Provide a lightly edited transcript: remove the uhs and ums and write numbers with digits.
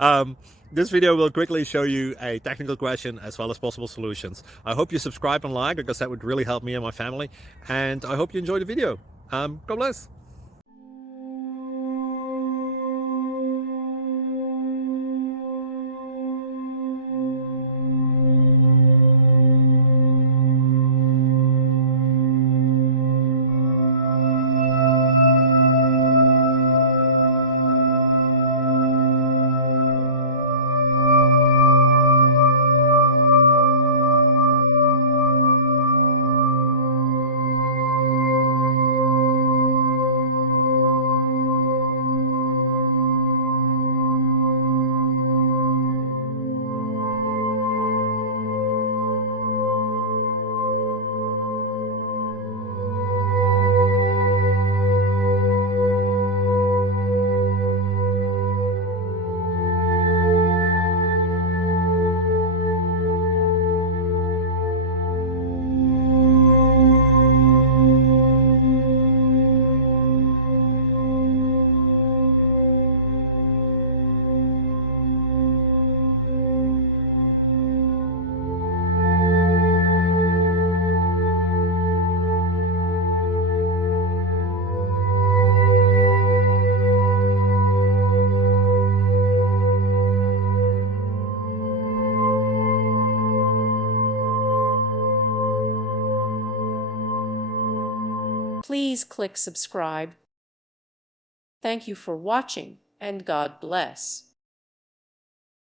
um, this video will quickly show you a technical question as well as possible solutions. I hope you subscribe and like, because that would really help me and my family. And I hope you enjoy the video. God bless. Please click subscribe. Thank you for watching, and God bless.